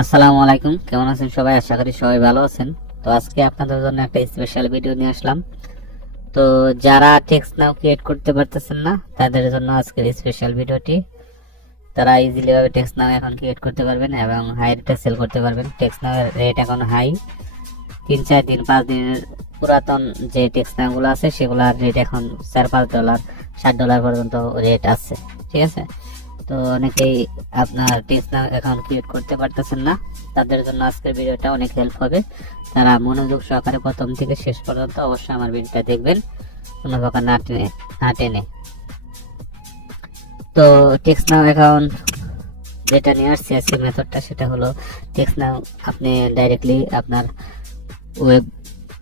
আসসালামু আলাইকুম, কেমন আছেন সবাই? আশা করি সবাই ভালো আছেন। তো আজকে আপনাদের জন্য একটা স্পেশাল ভিডিও নিয়ে আসলাম। তো যারা টেক্সট নাও ক্রিয়েট করতে পারতেছেন না তাদের জন্য আজকের স্পেশাল ভিডিওটি। তারা ইজিলি ভাবে টেক্সট নাও এখন ক্রিয়েট করতে পারবেন এবং হাই রেটে সেল করতে পারবেন। টেক্সট নাও এর রেট এখন হাই, 3-4 দিন 5 দিনের পুরাতন যে টেক্সট নাও গুলো আছে সেগুলোর রেট এখন $4-5, $7 পর্যন্ত রেট আছে। ঠিক আছে, তো অনেকেই আপনার টেক্সট নাও অ্যাকাউন্ট ক্রিয়েট করতে পারতেছেন না, তাদের জন্য আজকের ভিডিওটা অনেক হেল্প হবে। তারা মনোযোগ সহকারে প্রথম থেকে শেষ পর্যন্ত অবশ্যই আমার ভিডিওটা দেখবেন, কোনো প্রকার না টেনে। তো টেক্সট নাও অ্যাকাউন্ট যেটা নিয়ে আসছে আজকের মেথডটা, সেটা হলো টেক্সট নাও আপনি ডাইরেক্টলি আপনার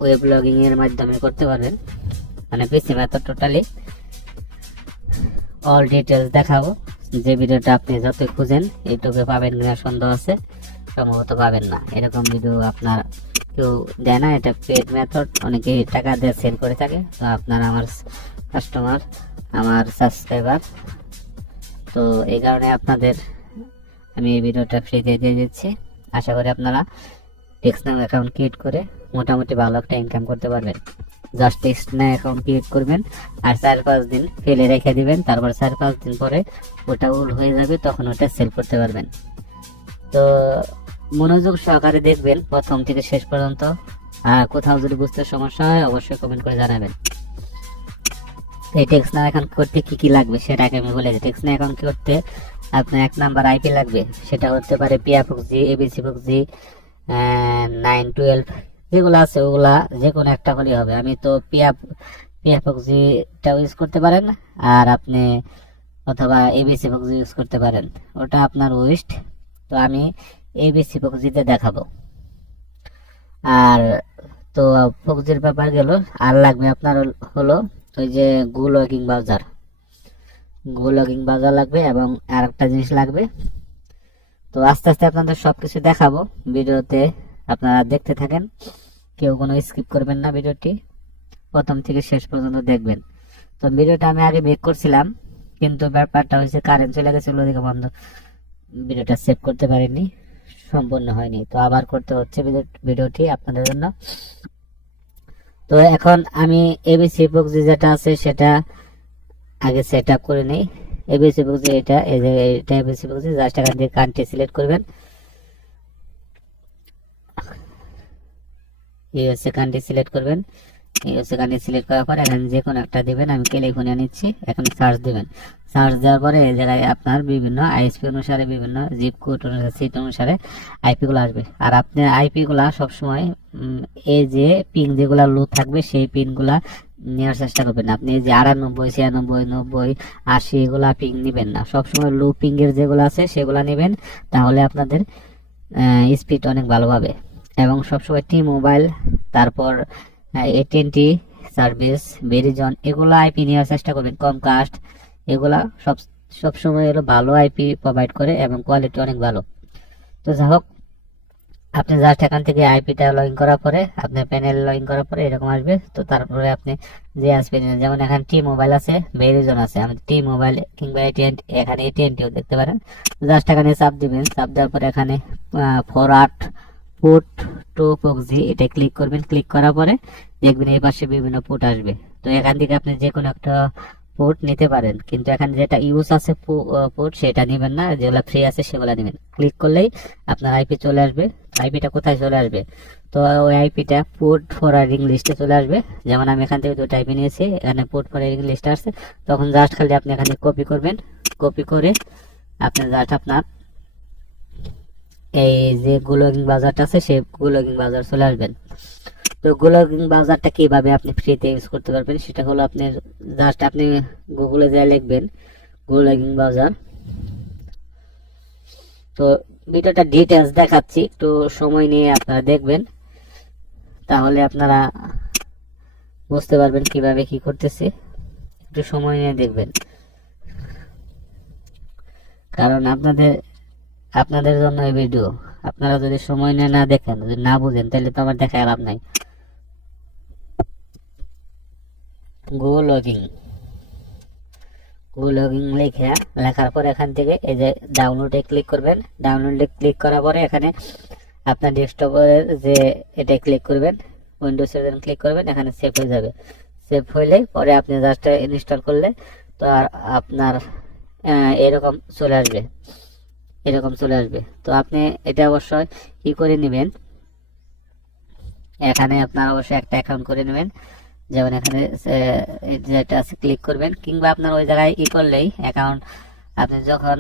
ওয়েব লগিং এর মাধ্যমে করতে পারবেন। মানে পিসি মেথড টোটালি অল ডিটেলস দেখাবো। যে ভিডিওটা আপনি যত খুঁজেন ইউটিউবে পাবেন কিনা সন্দেহ আছে, সম্ভবত পাবেন না। এরকম ভিডিও আপনার কেউ দেয় না, এটা পেড মেথড, অনেকে টাকা দিয়ে সেল করে থাকে। তো আপনার আমার কাস্টমার, আমার সাবস্ক্রাইবার, তো এই কারণে আপনাদের আমি এই ভিডিওটা ফ্রিতে দিয়ে দিচ্ছি। আশা করি আপনারা টেক্সট নাও অ্যাকাউন্ট ক্রিয়েট করে মোটামুটি ভালো একটা ইনকাম করতে পারবেন। জাস্ট টেক্সট নাও অ্যাকাউন্ট ক্রিয়েট করবেন আর 4-5 দিন ফেলে রেখে দিবেন, তারপর 4-5 দিন পরে ওটা উল হয়ে যাবে, তখন ওটা সেল করতে পারবেন। তো মনোযোগ সহকারে দেখবেন প্রথম থেকে শেষ পর্যন্ত। আর কোথাও যদি বুঝতে সমস্যা হয় অবশ্যই কমেন্ট করে জানাবেন। এই টেক্সট নাও অ্যাকাউন্ট করতে কি কি লাগবে সেটাকে আমি বলে দিই। টেক্সট নাও অ্যাকাউন্ট করতে আপনার 1 নাম্বার আইপি লাগবে, সেটা হতে পারে পিয়াফক্সি, এবিসিফক্সি, 912 যেগুলো আছে ওগুলা যে কোনো একটা হলেই হবে। আমি তো পিয়াফক্সিটা ইউজ করতে পারেন, আর আপনি অথবা এবিসিফক্সি ইউজ করতে পারেন, ওটা আপনার উইস্ট। তো আমি এবিসিফক্সিতে দেখাবো। আর তো ফক্সির ব্যাপার গেল। আর লাগবে আপনার হলো ওই যে গুলগিং বাজার লাগবে, এবং আর একটা জিনিস লাগবে। তো আস্তে আস্তে আপনাদের সবকিছু দেখাবো ভিডিওতে, আপনারা দেখতে থাকেন, কেউ কোনো স্কিপ করবেন না, ভিডিওটি প্রথম থেকে শেষ পর্যন্ত দেখবেন। তো ভিডিওটা আমি আগে মেক করছিলাম, কিন্তু ব্যাপারটা হয়েছে কারেন্ট চলে গেছিল, ওদিকে বন্ধ, ভিডিওটা সেভ করতে পারিনি, সম্পূর্ণ হয়নি। তো আবার করতে হচ্ছে ভিডিওটি আপনাদের জন্য। তো এখন আমি এবিসি বক্স যেটা আছে সেটা আগে সেট আপ করে নেই। এবিসি বক্স এটা এবিসি বক্স, জাস্ট এখান থেকে কান্ট্রি সিলেক্ট করবেন, ইউএসএ কান্ট্রি সিলেক্ট করবেন। ইউএসএ কান্ট্রি সিলেক্ট করার পর এখানে যে কোনো একটা দিবেন, আমি ক্যালিফোর্নিয়া নিচ্ছি। এখন সার্চ দিবেন, সার্চ দেওয়ার পরে এই জায়গায় আপনার বিভিন্ন আইএসপি অনুসারে, বিভিন্ন জিপ কোড অনুসারে, সিট অনুসারে আইপি গুলো আসবে। আর আপনার আইপি গুলা সবসময় এই যে পিন যেগুলা লো থাকবে সেই পিন গুলা নেওয়ার চেষ্টা করবেন। আপনি যে 98, 96, 90, 80 এগুলা পিং নিবেন না, সবসময় লো পিং এর যেগুলো আছে সেগুলা নেবেন, তাহলে আপনাদের স্পিড অনেক ভালো পাবে। এবং সবসময় টি মোবাইল, তারপর AT&T সার্ভিস, ভেরিজন, এগুলো আইপি নেওয়ার চেষ্টা করবেন। কমকাস্ট, এগুলা সবসময় হলো ভালো আইপি প্রোভাইড করে এবং কোয়ালিটি অনেক ভালো। তো যাই হোক, আপনি জাস্ট এখান থেকে আইপিটা লগ ইন করার পরে, আপনার প্যানেল লগ ইন করার পরে এরকম আসবে। তো তারপরে আপনি যে আসবে, যেমন এখানে টি মোবাইল আছে, ভেরিজন আছে, আমাদের টি মোবাইল কিংবা AT&T, এখানে AT&Tও দেখতে পারেন। জাস্ট এখানে চাপ দিবেন, চাপ দেওয়ার পরে এখানে ফরওয়ার্ড পোর্ট টু প্রক্সি, এটা ক্লিক করবেন। ক্লিক করার পরে দেখবেন এই পাশে বিভিন্ন পোর্ট আসবে। তো এখান থেকে আপনি যে কোনো একটা পোর্ট নিতে পারেন, কিন্তু এখানে যেটা ইউজ আছে পোর্ট সেটা নেবেন না, যেগুলো ফ্রি আছে সেগুলো নেবেন। ক্লিক করলেই আপনার আইপি চলে আসবে। আইপিটা কোথায় চলে আসবে? তো ওই আইপিটা পোর্ট ফরওয়ার্ডিং লিস্টে চলে আসবে। যেমন আমি এখান থেকে দুটো আইপি নিয়েছি, এখানে পোর্ট ফরওয়ার্ডিং লিস্ট আসছে, তখন জাস্ট খালি আপনি এখানে কপি করবেন। কপি করে আপনি জাস্ট আপনার এই যে গুলগিং বাজারটা আছে সেই গুলগিং বাজার চলে আসবেন। তো গুলগিং বাজারটা কিভাবে আপনি ফ্রিতে ইউজ করতে পারবেন সেটা হলো, আপনার জাস্ট আপনি গুগলে যা লিখবেন গুলগিং বাজার। তো ভিডিওটা ডিটেলস দেখাচ্ছি, একটু সময় নিয়ে আপনারা দেখবেন, তাহলে আপনারা বুঝতে পারবেন কিভাবে কি করতেছি। একটু সময় নিয়ে দেখবেন, কারণ আপনাদের জন্য এই ভিডিও। আপনারা যদি সময় নিয়ে না দেখেন, যদি না বুঝেন, তাহলে তো আমার দেখায় লাভ নাই। লগইন লেখার পরে এখান থেকে এই যে ডাউনলোডে ক্লিক করবেন। ডাউনলোডে ক্লিক করার পরে এখানে আপনার ডেস্কটপের যে এটা ক্লিক করবেন, উইন্ডোজের ক্লিক করবেন, এখানে সেভ হয়ে যাবে। সেভ হইলে পরে আপনি জাস্ট ইনস্টল করলে তো আর আপনার এরকম চলে আসবে, এরকম চলে আসবে। তো আপনি এটা অবশ্যই কি করে নেবেন, এখানে আপনার অবশ্যই একটা অ্যাকাউন্ট করে নেবেন। যেমন এখানে যেটা আছে ক্লিক করবেন, কিংবা আপনার ওই জায়গায় করলেই অ্যাকাউন্ট আপনি যখন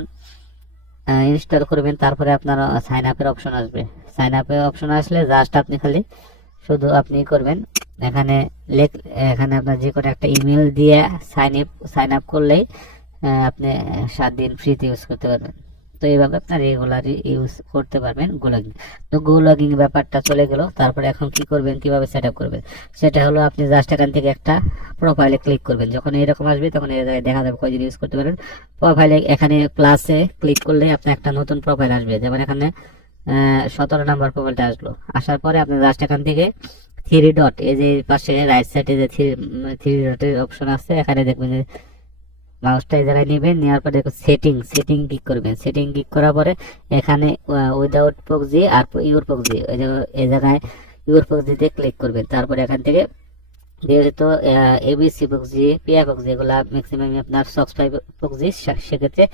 ইনস্টল করবেন তারপরে আপনার সাইন আপের অপশন আসবে। সাইন আপের অপশন আসলে জাস্ট আপনি খালি শুধু আপনি করবেন এখানে এখানে আপনার যে কোনো একটা ইমেল দিয়ে সাইন আপ করলেই আপনি 7 দিন ফ্রিতে ইউজ করতে পারবেন। তো এইভাবে আপনার রেগুলারই ইউজ করতে পারবেন গোলগিং। তো গোলগিং ব্যাপারটা চলে গেল। তারপরে এখন কি করবেন, কিভাবে সেট আপ করবেন, সেটা হলো আপনি জাস্ট এখান থেকে একটা প্রোফাইলে ক্লিক করবেন। যখন এরকম আসবে তখন এই জায়গায় দেখা যাবে কয়দিন ইউজ করতে পারেন। প্রোফাইলে এখানে প্লাসে ক্লিক করলে আপনার একটা নতুন প্রোফাইল আসবে। যেমন এখানে 17 নাম্বার প্রোফাইলটা আসলো। আসার পরে আপনি জাস্ট এখান থেকে 3 ডট, এই যে পাশে রাইট সাইডে যে 3 ডটের অপশন আছে, এখানে দেখবেন যে মাউসটা এই জায়গায় নেবেন। নেওয়ার পরে দেখো সেটিং ক্লিক করবেন। সেটিং ক্লিক করার পরে এখানে উইদাউট প্রক্সি আর ইউর প্রক্সি, এই জায়গায় ইউর প্রক্সিতে ক্লিক করবেন। তারপরে এখান থেকে যেহেতু এবিসি প্রক্সি, পিয়া প্রক্সি এগুলা ম্যাক্সিমাম আপনার সক্স 5 প্রক্সি, সেক্ষেত্রে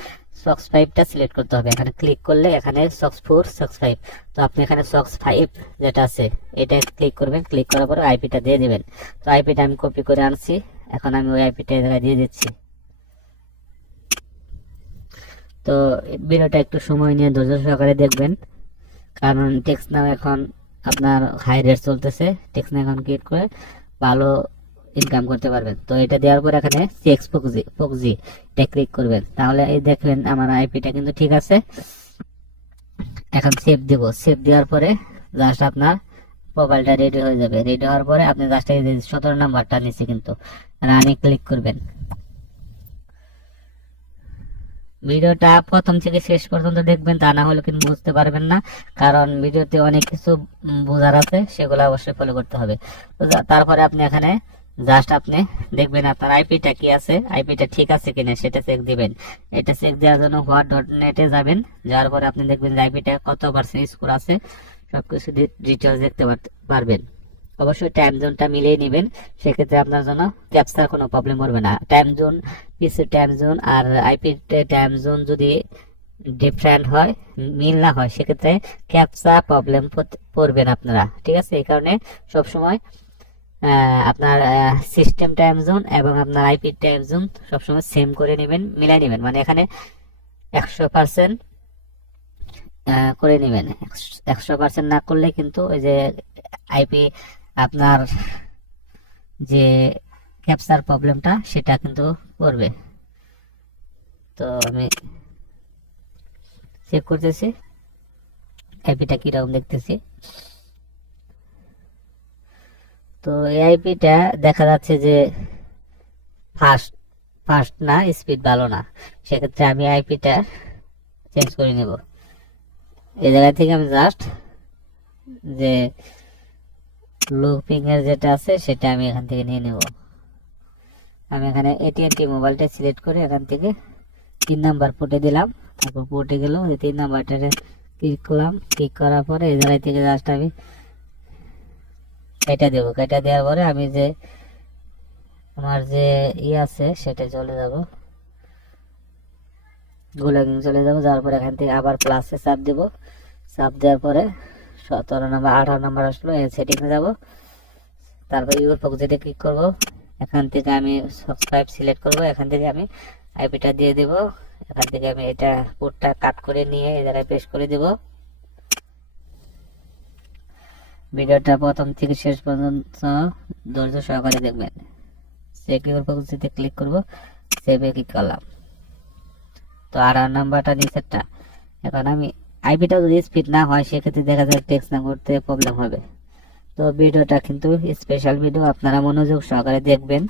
সক্স 5টা সিলেক্ট করতে হবে। এখানে ক্লিক করলে এখানে সক্স 4, সক্স 5, তো আপনি এখানে সক্স 5 যেটা আছে এটা ক্লিক করবেন। ক্লিক করার পরে আইপিটা দিয়ে দেবেন। তো আইপিটা আমি কপি করে আনছি, এখন আমি ওই আইপিটা এই জায়গায় দিয়ে দিচ্ছি। তো ভিডিওটা একটু সময় নিয়ে ধৈর্য সহকারে দেখবেন, কারণ টেক্সনাও এখন আপনার হাই রেট চলতেছে। টেক্সনা এখন ক্রিয়েট করে ভালো ইনকাম করতে পারবেন। তো এটা দেওয়ার পর এখানে সিএক্স প্রক্সি এটা ক্লিক করবেন। তাহলে এই দেখবেন আমার আইপিটা কিন্তু ঠিক আছে। এখন সেভ দেব। সেভ দেওয়ার পরে জাস্ট আপনার প্রোফাইলটা রেডি হয়ে যাবে। রেডি হওয়ার পরে আপনি জাস্ট এই 17 নাম্বারটা নিচে কিন্তু রানে ক্লিক করবেন। ভিডিওটা প্রথম থেকে শেষ পর্যন্ত দেখবেন, তা না হলে কিন্তু বুঝতে পারবেন না, কারণ ভিডিওতে অনেক কিছু বোঝার আছে, সেগুলো অবশ্যই ফলো করতে হবে। তো তারপরে আপনি এখানে জাস্ট আপনি দেখবেন আপনার আইপিটা কি আছে, আইপিটা ঠিক আছে কিনা সেটা চেক দিবেন। এটা চেক দেওয়ার জন্য হোয়াট.নেটে যাবেন। যাওয়ার পরে আপনি দেখবেন যে আইপিটা কত পার্সেন্ট স্কোর আছে, সবকিছু ডিটেলস দেখতে পারবেন। অবশ্যই টাইম জোনটা মিলিয়ে নেবেন, সেক্ষেত্রে আপনার জন্য ক্যাপচার কোনো প্রবলেম করবে না। টাইম জোন, পিসি টাইম জোন আর আইপি টাইম জোন যদি ডিফারেন্ট হয়, মিল না হয়, সেক্ষেত্রে ক্যাপচা প্রবলেম পড়বেন আপনারা, ঠিক আছে। এই কারণে সবসময় আপনার সিস্টেম টাইম জোন এবং আপনার আইপি টাইম জোন সবসময় সেম করে নেবেন, মিলাই নেবেন। মানে এখানে 100% করে নেবেন। 100% না করলে কিন্তু ওই যে আইপি আপনার যে ক্যাপচার প্রবলেমটা সেটা কিন্তু করবে। তো আমি চেক করতেছি আইপিটা কিরকম দেখতেছি। তো এই আইপিটা দেখা যাচ্ছে যে ফাস্ট না, স্পিড ভালো না, সেক্ষেত্রে আমি আইপিটা চেঞ্জ করে নেব। এই জায়গা থেকে আমি জাস্ট যে লুপিং এর যেটা আছে সেটা আমি এখান থেকে নিয়ে নেব। আমি এখানে AT&T মোবাইলটা সিলেক্ট করে এখান থেকে 3 নাম্বার পোর্টে দিলাম। তারপর পোর্টে গেল, 3 নাম্বারটা ক্লিক করলাম। ক্লিক করার পরে এই জায়গা থেকে জাস্ট আমি এটা দেবো। এটা দেওয়ার পরে আমি যে আমার যে আছে সেটা চলে যাব, গোলাগিং চলে যাব। যাওয়ার পরে এখান থেকে আবার প্লাসে চাপ দেব। চাপ দেওয়ার পরে 17 নাম্বার 18 নাম্বার আসলো, এই সেটিংয়ে যাব। তারপর ইউর প্রক্সিতে ক্লিক করব। এখান থেকে আমি সাবস্ক্রাইব সিলেক্ট করব। এখান থেকে আমি আইপিটা দিয়ে দেব। এখান থেকে আমি এটা পোর্টটা কাট করে নিয়ে এই জায়গায় পেস্ট করে দেব। ভিডিওটা প্রথম থেকে শেষ পর্যন্ত ধৈর্য সহকারে দেখবেন। সিকিউর প্রক্সিতে ক্লিক করব, সেভে ক্লিক করলাম। তো 18 নাম্বারটা নিচেরটা। এখন আমি আইপিটা যদি স্পিড না হয় সেক্ষেত্রে দেখা যায় টেক্সট না করতে প্রবলেম হবে। তো ভিডিওটা কিন্তু স্পেশাল ভিডিও, আপনারা মনোযোগ সহকারে দেখবেন।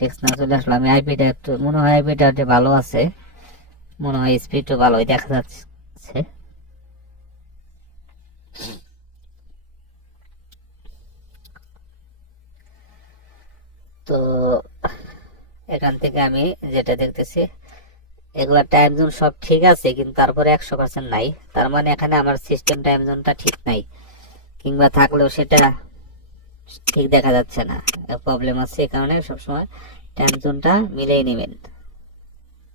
টেক্সট না চলে আসলো। আমি আইপিটা একটু মনে হয় আইপিটা ভালো আছে, মনে হয় স্পিডও ভালোই দেখা যাচ্ছে। তো এখান থেকে আমি যেটা দেখতেছি এগুলা টাইম জোন সব ঠিক আছে, কিন্তু তারপরে 100% নাই। তার মানে এখানে আমার সিস্টেম টাইম জোনটা ঠিক নাই, কিংবা থাকলেও সেটা ঠিক দেখা যাচ্ছে না, প্রবলেম আছে। এই কারণে সবসময় টাইম জোনটা মিলেই নেবেন,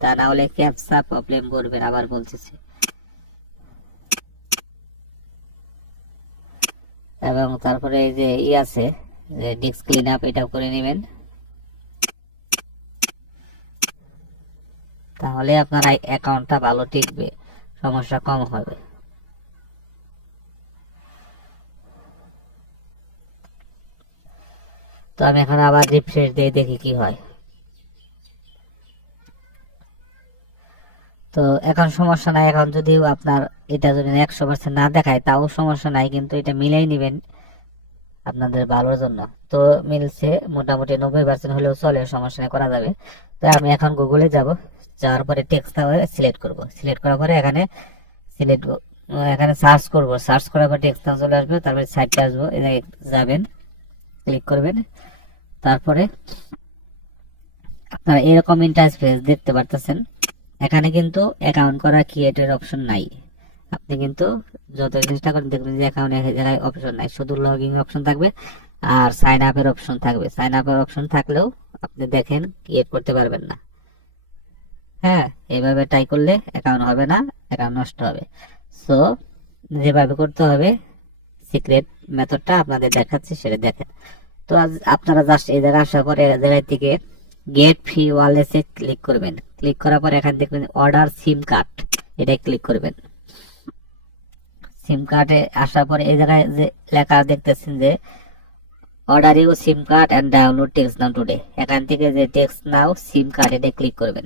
তা না হলে ক্যাপচা প্রবলেম করবেন। আবার বলতেছি, এবং তারপরে এই যে আছে যে ডিস্ক ক্লিন আপ, এটাও করে নেবেন, তাহলে আপনার অ্যাকাউন্টটা ভালো টিকবে, সমস্যা কম হবে। তো আমি এখন আবার রিফ্রেশ দিয়ে দেখি কি হয়। তো এখন সমস্যা নাই। এখন যদি আপনার এটা যদি 100% না দেখায় তাও সমস্যা নাই, কিন্তু এটা মিলাই নেবেন আপনাদের ভালোর জন্য। তো মিলছে মোটামুটি 90% হলেও চলে, সমস্যা নেই, করা যাবে। তো আমি এখন গুগলে যাব, যাওয়ার পরে টেক্সট সিলেক্ট করব। সিলেক্ট করার পরে এখানে এখানে সার্চ করব, সার্চ করার পরে টেক্সট চলে আসবে, তারপরে সাইটে আসবো, এখানে যাবেন, ক্লিক করবেন। তারপরে আপনারা এরকম ইন্টারফেস দেখতে পারতেছেন। এখানে কিন্তু অ্যাকাউন্ট করা ক্রিয়েটের অপশন নাই। আপনি কিন্তু যত চেষ্টা করেন দেখবেন যে অ্যাকাউন্ট এক জায়গায় অপশন নাই, শুধু লগইন অপশন থাকবে আর সাইন আপের অপশন থাকবে। সাইন আপের অপশন থাকলেও আপনি দেখেন ক্রিয়েট করতে পারবেন না। হ্যাঁ, এইভাবে ট্রাই করলে অ্যাকাউন্ট হবে না, অ্যাকাউন্ট নষ্ট হবে। সো যেভাবে করতে হবে, সিক্রেট মেথডটা আপনাদের দেখাচ্ছি, সেটা দেখেন। তো আপনারা জাস্ট এই জায়গায় আসার পরে জায়গায় থেকে গেট ফ্রি ওয়ালেটে ক্লিক করবেন। ক্লিক করার পর এখানে দেখবেন অর্ডার সিম কার্ড, এটাই ক্লিক করবেন। সিম কার্ডে আসার পরে এই জায়গায় যে লেখা দেখতেছেন যে order you sim card and download text now today, এখান থেকে যে টেক্সট নাও সিম কার্ড এটা ক্লিক করবেন।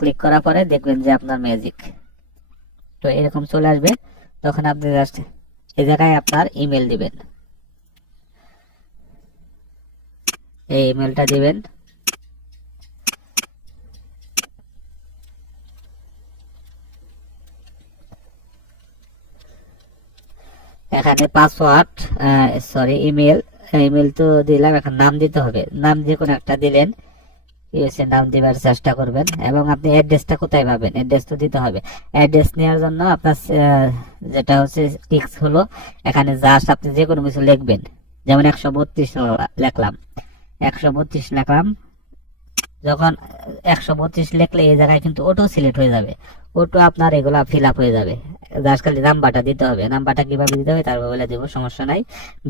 ক্লিক করার পরে দেখবেন যে আপনার ম্যাজিক তো এরকম চলে আসবে। তখন আপনি জাস্ট এই জায়গায় আপনার ইমেল দিবেন, এই ইমেলটা দিবেন। এখানে পাসওয়ার্ড ইমেল তো দিলাম, এখন নাম দিতে হবে। নাম যে কোনো একটা দিলেন, নাম দিবার চেষ্টা করবেন। এবং আপনি অ্যাড্রেসটা কোথায় পাবেন, অ্যাড্রেস তো দিতে হবে। অ্যাড্রেস নেওয়ার জন্য আপনার যেটা হচ্ছে টিক্স হলো, এখানে জাস্ট আপনি যে কোনো কিছু লিখবেন। যেমন 132 লিখলাম, 132 লিখলাম। যখন 132 লিখলে এই জায়গায় কিন্তু অটো সিলেক্ট হয়ে যাবে, অটো আপনার এগুলা ফিল আপ হয়ে যাবে। জাস্ট খালি নাম্বারটা দিতে হবে। নাম্বারটা কিভাবে দিতে হবে তারপর বলে দেবো, সমস্যা নাই।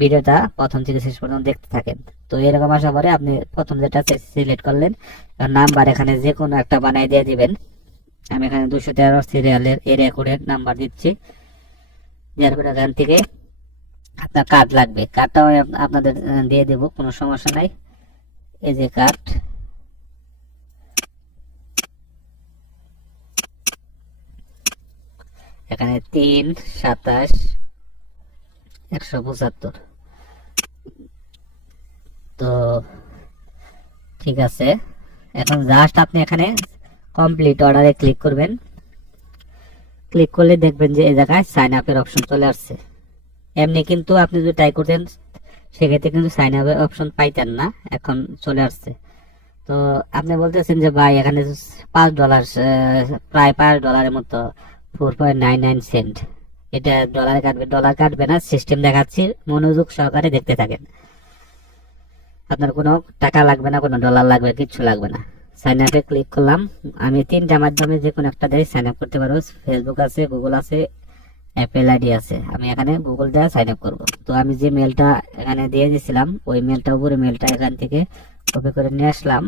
ভিডিওটা প্রথম থেকে শেষ পর্যন্ত দেখতে থাকেন। তো এরকম আসার পরে আপনি প্রথম যেটা সিলেক্ট করলেন, নাম্বার এখানে যে কোনো একটা বানাই দিয়ে দিবেন। আমি এখানে 213 সিরিয়ালের এরিয়া কোডের নাম্বার দিচ্ছি। এরপর এখান থেকে আপনার কার্ড লাগবে, কার্ডটাও আপনাদের দিয়ে দেবো, কোনো সমস্যা নাই। এই যে কার্ড, এখানে 327-175। তো ঠিক আছে, এখন জাস্ট আপনি এখানে কমপ্লিট অর্ডারে ক্লিক করবেন। ক্লিক করলে দেখবেন যে এই জায়গায় সাইন আপের অপশন চলে আসছে। এমনি কিন্তু আপনি যদি ট্রাই করতেন সেক্ষেত্রে কিন্তু সাইন আপের অপশন পাইতেন না, এখন চলে আসছে। তো আপনি বলতেছেন যে ভাই এখানে $5, প্রায় $5 মতো, 4.99 সেন্ট। এটা ডলার কাটবে, ডলার কাটবে না, সিস্টেম দেখাচ্ছি, মনোযোগ সহকারে দেখতে থাকেন। আপনার কোনো টাকা লাগবে না, কোনো ডলার লাগবে, কিচ্ছু লাগবে না। সাইন আপে ক্লিক করলাম। আমি 3টা মাধ্যমে যে কোনো একটা দিয়ে সাইন আপ করতে পারবো। ফেসবুক আছে, গুগল আছে, অ্যাপেল আইডি আছে। আমি এখানে গুগল দিয়ে সাইন আপ করবো। তো আমি যে মেলটা এখানে দিয়ে দিয়েছিলাম, ওই মেলটা উপরে মেলটা এখান থেকে কপি করে নিয়ে আসলাম,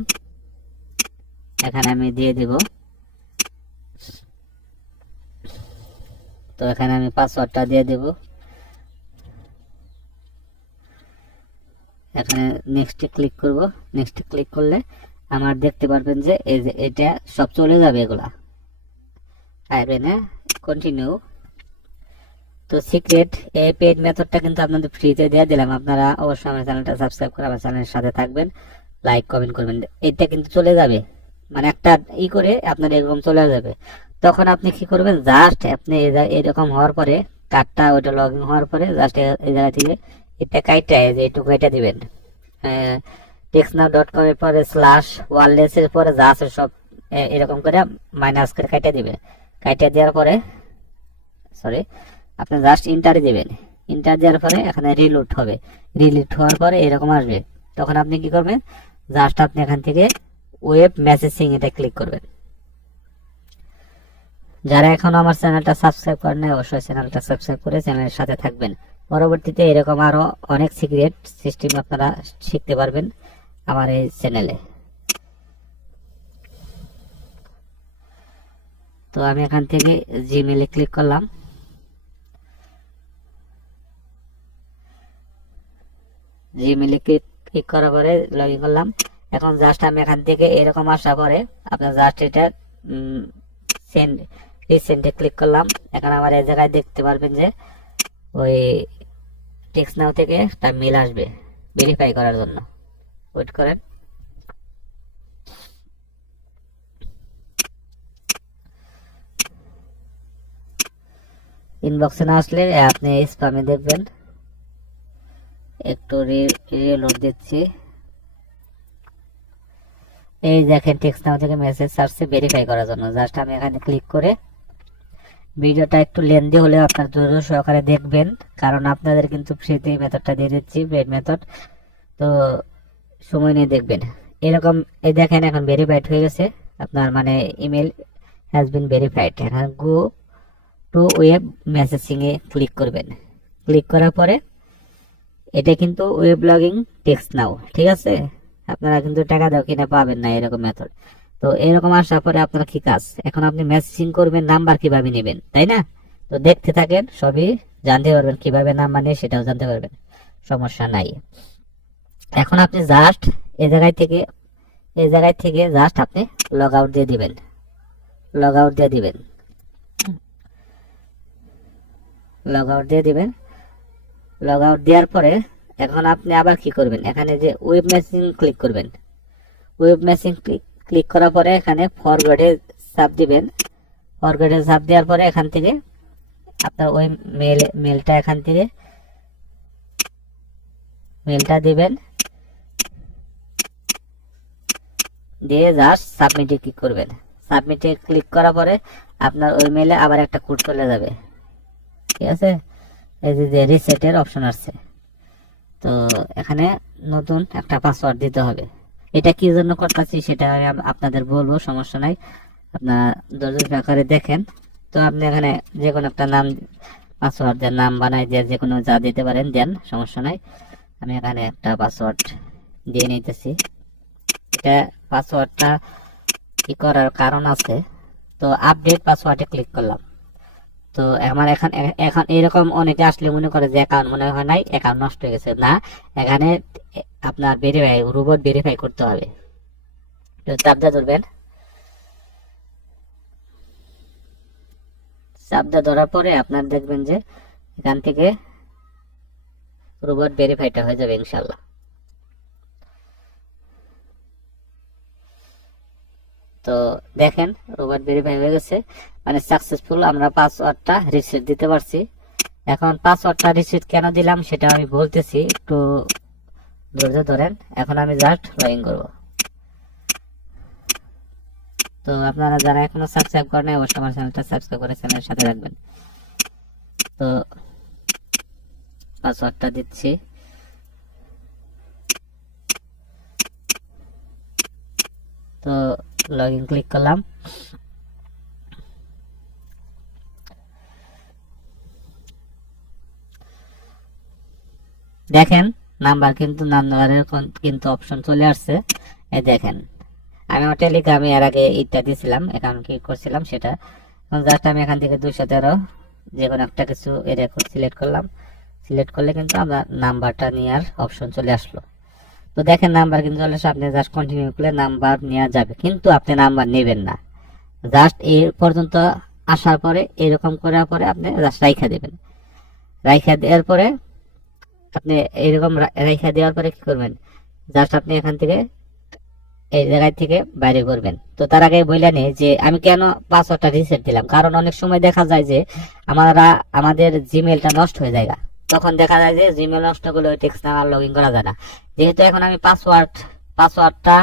এখানে আমি দিয়ে দিব। তো এখানে আমি পাসওয়ার্ডটা দিয়ে দেব। এখানে নেক্সটে ক্লিক করব। নেক্সটে ক্লিক করলে আমার দেখতে পারবেন যে এই যে এটা সব চলে যাবে, এগুলা আসবে না। কন্টিনিউ। তো সিক্রেট এই পেড মেথডটা কিন্তু আপনাদের ফ্রিতে দিয়ে দিলাম। আপনারা অবশ্যই আমার চ্যানেলটা সাবস্ক্রাইব করে আমার চ্যানেলের সাথে থাকবেন, লাইক কমেন্ট করবেন। এটা কিন্তু চলে যাবে, মানে একটা করে আপনার এরকম চলে যাবে। তখন আপনি কি করবেন, জাস্ট আপনি এরকম হওয়ার পরে কার্ডটা ওইটা লগ ইন হওয়ার পরে জাস্ট এই জায়গা থেকে এটা কাইটা, যে এইটুকু এটা দিবেন, textnow.com এর পরে /wireless এর পরে যা আছে সব এরকম করে মাইনাস করে কাটিয়ে দিবে। কাটিয়ে দেওয়ার পরে সরি আপনি জাস্ট ইন্টার দিবেন। ইন্টার দেওয়ার পরে এখানে রিলোড হবে। রিলোড হওয়ার পরে এরকম আসবে। তখন আপনি কি করবেন, জাস্ট আপনি এখান থেকে ওয়েব মেসেজিং এটা ক্লিক করবেন। যারা এখনো আমার চ্যানেলটা সাবস্ক্রাইব করেন নাই অবশ্যই চ্যানেলটা সাবস্ক্রাইব করে চ্যানেলের সাথে থাকবেন। পরবর্তীতে এরকম আরো অনেক সিক্রেট সিস্টেম আপনারা শিখতে পারবেন আমার এই চ্যানেলে। তো আমি এখান থেকে জিমেইলে ক্লিক করলাম। জিমেইলে ক্লিক করার পরে লগ ইন করলাম। এখন জাস্ট আমি এখান থেকে এরকম আসার পরে আপনার জাস্ট এটা সেন্ড রিসেন্টে ক্লিক করলাম। এখন আমার এই জায়গায় দেখতে পারবেন যে ওই টেক্সটনাউ থেকে একটা মেল আসবে ভেরিফাই করার জন্য। ওয়েট করেন। ইনবক্সে না আসলে আপনি স্প্যামে দেখবেন। একটু রিলোড দিচ্ছি। এই দেখেন টেক্সটনাউ থেকে মেসেজ আসছে ভেরিফাই করার জন্য। জাস্ট আমি এখানে ক্লিক করে ভিডিওটা একটু লেন্দি হলেও আপনার ধৈর্য সহকারে দেখবেন, কারণ আপনাদের কিন্তু ফ্রিতে এই মেথডটা দিয়ে দিচ্ছি, পেড মেথড। তো সময় নিয়ে দেখবেন। এরকম এই দেখেন এখন ভেরিফাইড হয়ে গেছে আপনার, মানে ইমেল হ্যাজ বিন ভেরিফাইড। এখন গো টু ওয়েব মেসেজিং এ ক্লিক করবেন। ক্লিক করার পরে এটা কিন্তু ওয়েব লগিং টেক্সটনাউ, ঠিক আছে? আপনারা কিন্তু টাকা দাও কিনা পাবেন না এরকম মেথড। তো এরকম আসার পরে আপনার কি কাজ, এখন আপনি মেসেজিং করবেন, নাম্বার কিভাবে নেবেন, তাই না? তো দেখতে থাকেন, সবই জানতে পারবেন, কিভাবে নাম্বার নিয়ে সেটাও জানতে পারবেন, সমস্যা নাই। এখন আপনি জাস্ট এই জায়গায় থেকে জাস্ট আপনি লগ আউট দিয়ে দিবেন। লগ আউট দিয়ে দিবেন। লগ আউট দিয়ে দিবেন। লগ আউট দেওয়ার পরে এখন আপনি আবার কি করবেন, এখানে যে ওয়েব মেসেজিং ক্লিক করবেন। ওয়েব মেসেজিং ক্লিক করার পরে এখানে ফরওয়ার্ডে চাপ দিবেন। ফরওয়ার্ডে চাপ দেওয়ার পরে এখান থেকে আপনার ওই মেলটা এখান থেকে মেলটা দিবেন, দিয়ে জাস্ট সাবমিটে ক্লিক করবেন। সাবমিটে ক্লিক করার পরে আপনার ওই মেলে আবার একটা কোড চলে যাবে, ঠিক আছে? এই যে রিসেটের অপশন আসছে, তো এখানে নতুন একটা পাসওয়ার্ড দিতে হবে। এটা কি জন্য করতেছি সেটা আমি আপনাদের বলবো, সমস্যা নাই, আপনারা ধৈর্য সহকারে দেখেন। তো আপনি এখানে যে কোনো একটা নাম পাসওয়ার্ড দেন, নাম বানাই দিয়ে যে কোনো যা দিতে পারেন দেন, সমস্যা নাই। আমি এখানে একটা পাসওয়ার্ড দিয়ে নিতেছি। এটা পাসওয়ার্ডটা কি করার কারণ আছে, তো আপডেট পাসওয়ার্ডে ক্লিক করলাম। তো আমার এখন এরকম অনেকে আসলে মনে করে যে অ্যাকাউন্ট মনে হয় নাই, অ্যাকাউন্ট নষ্ট হয়ে গেছে। না, এখানে আপনার ভেরিফাই রোবট ভেরিফাই করতে হবে। তো চাপটা ধরবেন। চাপটা ধরার পরে আপনার দেখবেন যে এখান থেকে রোবট ভেরিফাইটা হয়ে যাবে ইনশাল্লাহ। তো দেখেন রোবট ভেরিফাই হয়ে গেছে, মানে সাকসেসফুল, আমরা পাসওয়ার্ডটা রিসেট দিতে পারছি। এখন পাসওয়ার্ডটা রিসেট কেন দিলাম সেটা আমি বলতেছি, একটু ধৈর্য ধরেন। এখন আমি জাস্ট লগইন করব। তো আপনারা যারা এখনো সাবস্ক্রাইব করেন অবশ্যই আমার চ্যানেলটা সাবস্ক্রাইব করে চ্যানেলের সাথে রাখবেন। তো পাসওয়ার্ডটা দিচ্ছি। তো লগইন ক্লিক করলাম। দেখেন নাম্বার কিন্তু অপশন চলে আসছে। এই দেখেন আমি আমার টেলিগ্রামে এর আগে ইটা দিয়েছিলাম, অ্যাকাউন্ট কি করছিলাম সেটা। জাস্ট আমি এখান থেকে 213 যে কোনো একটা কিছু রেকর্ড সিলেক্ট করলাম। সিলেক্ট করলে কিন্তু আমরা নাম্বারটা নেওয়ার অপশন চলে আসলো। তো দেখেন নাম্বার কিন্তু চলে আসে, আপনি জাস্ট কন্টিনিউ করলে নাম্বার নেওয়া যাবে, কিন্তু আপনি নাম্বার নেবেন না। জাস্ট এই পর্যন্ত আসার পরে এরকম করার পরে আপনি জাস্ট রাইখা দেবেন। রাইখা দেওয়ার পরে আপনি এরকম রাইখা দেওয়ার পরে কি করবেন, জাস্ট আপনি এখান থেকে এই জায়গায় থেকে বাইরে করবেন। তো তার আগে বলে নেই যে আমি কেন পাসওয়ার্ডটা রিসেট দিলাম, কারণ অনেক সময় দেখা যায় যে আমাদের জিমেলটা নষ্ট হয়ে যায়, তখন দেখা যায় যে জিমেল নষ্ট করলে ওই টেক্সট আর লগ ইন করা যায় না। যেহেতু এখন আমি পাসওয়ার্ড পাসওয়ার্ডটা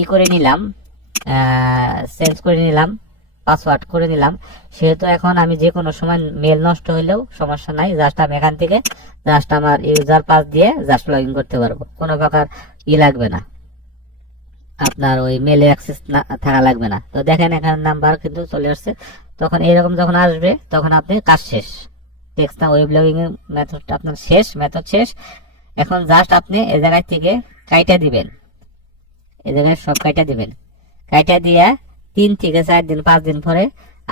ই করে নিলাম, চেঞ্জ করে নিলাম, পাসওয়ার্ড করে নিলাম। সেহেতু এখন আমি যে কোনো সময় মেল নষ্ট হইলেও সমস্যা নাই, জাস্ট আমি এখান থেকে জাস্ট আমার ইউজার পাস দিয়ে জাস্ট লগ ইন করতে পারবো, কোনো প্রকার ই লাগবে না, আপনার ওই মেলে অ্যাক্সেস না থাকা লাগবে না। তো দেখেন এখানে নাম্বার কিন্তু চলে আসছে। তখন এরকম যখন আসবে তখন আপনি কাজ শেষ, টেক্সট নাও ওয়েব লগইন এর মেথডটা আপনার শেষ, মেথড শেষ। এখন জাস্ট আপনি এই জায়গায় থেকে কাইটা দিবেন, এই জায়গায় সব কাইটা দিবেন, কাইটা দিয়ে 3 থেকে 4 দিন 5 দিন পরে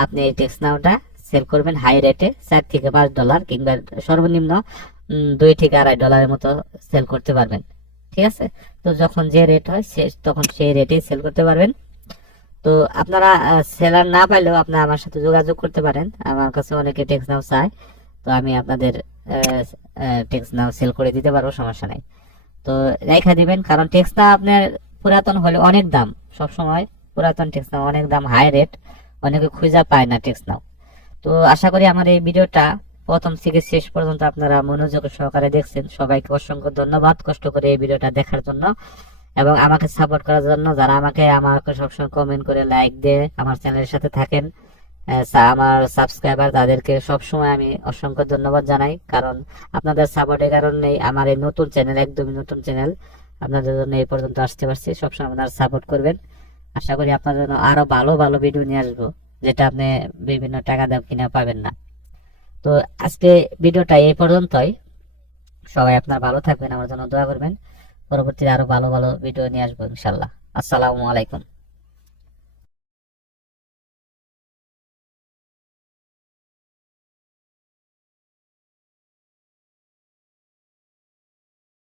আপনি এই টেক্সট নাওটা সেল করবেন হাই রেটে, $4 থেকে $5 কিংবা সর্বনিম্ন $2 থেকে $2.5 মতো সেল করতে পারবেন। ঠিক আছে, তো যখন যে রেট হয় তখন সেই রেটেই সেল করতে পারবেন। তো আপনারা সেলার না পাইলেও আপনারা আমার সাথে যোগাযোগ করতে পারেন, আমার কাছে অনেকে টেক্সট নাও চায়, তো আমি আপনাদের টেক্সট নাও সেল করে দিতে পারবো, সমস্যা নাই। তো রেখা দিবেন, কারণ টেক্সট নাও আপনার পুরাতন হলে অনেক দাম, সব সময় পুরাতন টেক্সট নাও অনেক দাম, হাই রেট, অনেকে খুঁজে পায় না টেক্সট নাও। তো আশা করি আমার এই ভিডিওটা প্রথম থেকে শেষ পর্যন্ত আপনারা মনোযোগ সহকারে দেখছেন। সবাইকে অসংখ্য ধন্যবাদ কষ্ট করে এই ভিডিওটা দেখার জন্য এবং আমাকে সাপোর্ট করার জন্য। যারা আমাকে সবসময় কমেন্ট করে লাইক দিয়ে আমার চ্যানেলের সাথে থাকেন, আমার সাবস্ক্রাইবার, তাদেরকে সবসময় আমি অসংখ্য ধন্যবাদ জানাই, কারণ আপনাদের সাপোর্টের কারণেই আমার এই নতুন চ্যানেল, একদমই নতুন চ্যানেল, আপনাদের জন্য এই পর্যন্ত আসতে পারছি। সবসময় আপনারা সাপোর্ট করবেন। আশা করি আপনাদের জন্য আরো ভালো ভালো ভিডিও নিয়ে আসবো, যেটা আপনি বিভিন্ন টাকা দাম কিনা পাবেন না। তো আজকে ভিডিওটা এই পর্যন্তই। সবাই আপনার ভালো থাকবেন, আমার জন্য দোয়া করবেন। পরবর্তীতে আরো ভালো ভালো ভিডিও নিয়ে আসবো ইনশাল্লাহ। আসসালামু আলাইকুম।